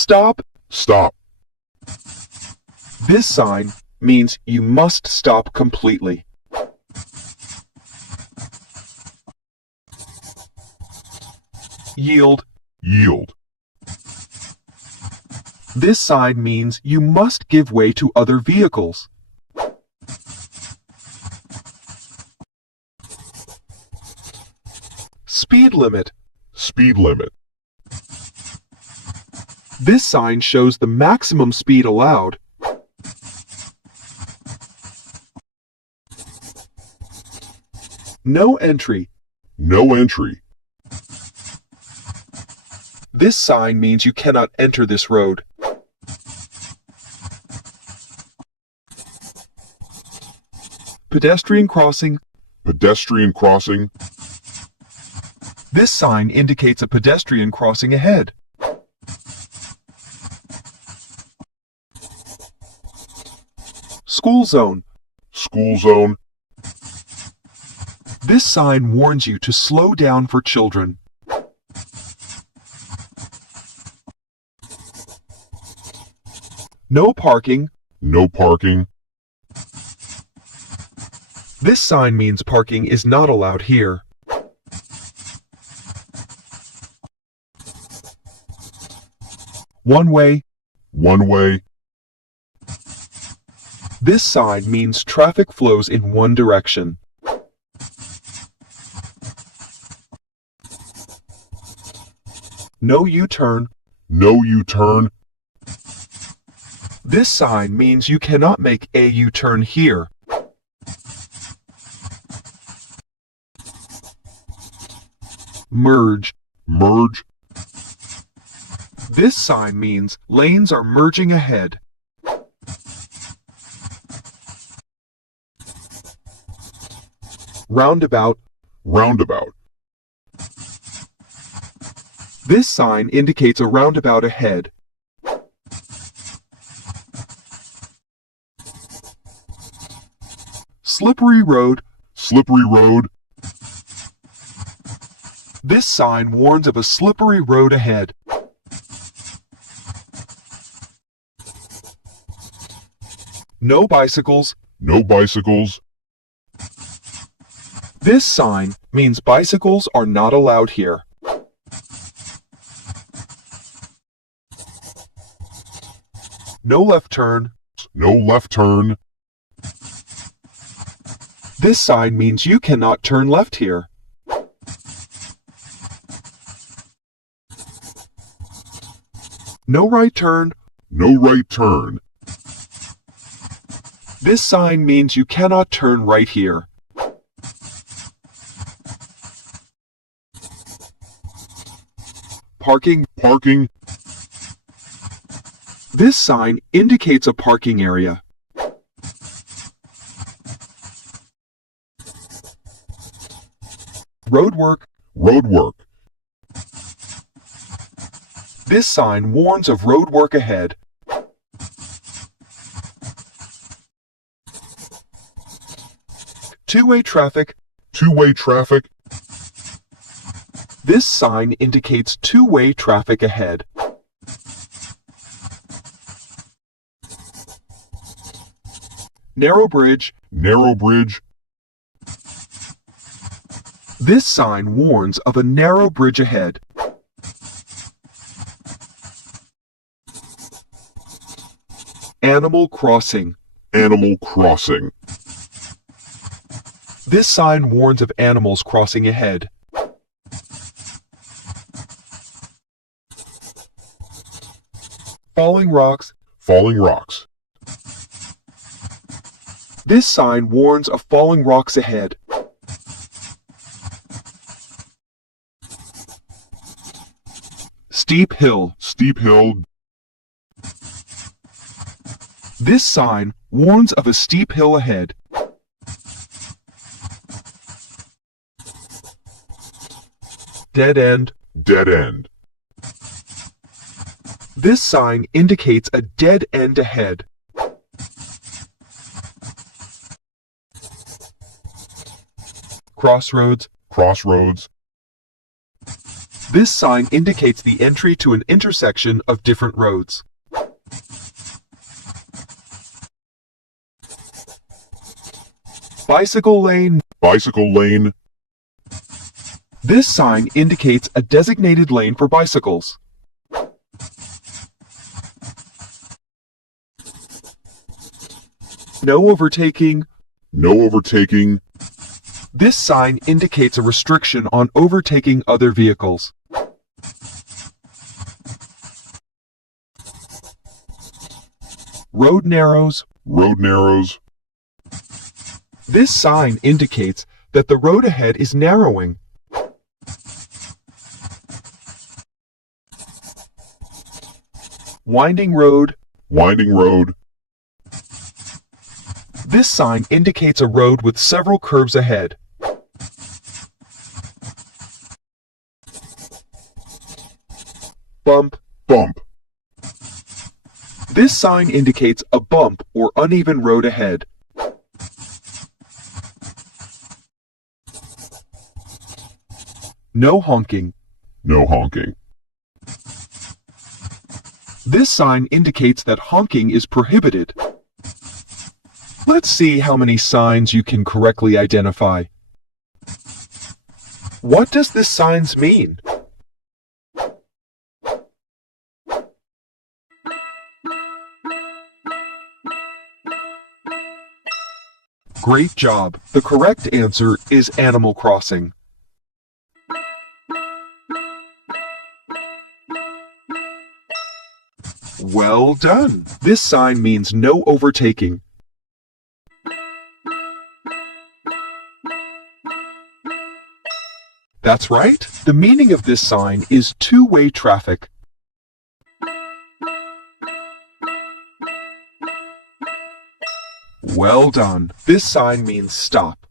Stop. Stop. This sign means you must stop completely. Yield. Yield. This sign means you must give way to other vehicles. Speed limit. Speed limit. This sign shows the maximum speed allowed. No entry. No entry. This sign means you cannot enter this road. Pedestrian crossing. Pedestrian crossing. This sign indicates a pedestrian crossing ahead. School zone. School zone. This sign warns you to slow down for children. No parking. No parking. This sign means parking is not allowed here. One way. One way. This sign means traffic flows in one direction. No U-turn. No U-turn. This sign means you cannot make a U-turn here. Merge. Merge. This sign means lanes are merging ahead. Roundabout. Roundabout. This sign indicates a roundabout ahead. Slippery road. Slippery road. This sign warns of a slippery road ahead. No bicycles. No bicycles. This sign means bicycles are not allowed here. No left turn. No left turn. This sign means you cannot turn left here. No right turn. No right turn. This sign means you cannot turn right here. Parking. Parking. This sign indicates a parking area. Roadwork. Roadwork. This sign warns of road work ahead. Two-way traffic. Two-way traffic. This sign indicates two-way traffic ahead. Narrow bridge. Narrow bridge. This sign warns of a narrow bridge ahead. Animal crossing. Animal crossing. This sign warns of animals crossing ahead. Falling rocks. Falling rocks. This sign warns of falling rocks ahead. Steep hill. Steep hill. This sign warns of a steep hill ahead. Dead end. Dead end. This sign indicates a dead end ahead. Crossroads. Crossroads. This sign indicates the entry to an intersection of different roads. Bicycle lane. Bicycle lane. This sign indicates a designated lane for bicycles. No overtaking. No overtaking. This sign indicates a restriction on overtaking other vehicles. Road narrows. Road narrows. This sign indicates that the road ahead is narrowing. Winding road. Winding road. This sign indicates a road with several curves ahead. Bump. Bump. This sign indicates a bump or uneven road ahead. No honking. No honking. This sign indicates that honking is prohibited. Let's see how many signs you can correctly identify. What does this sign mean? Great job. The correct answer is Animal Crossing. Well done. This sign means no overtaking. That's right. The meaning of this sign is two-way traffic. Well done. This sign means stop.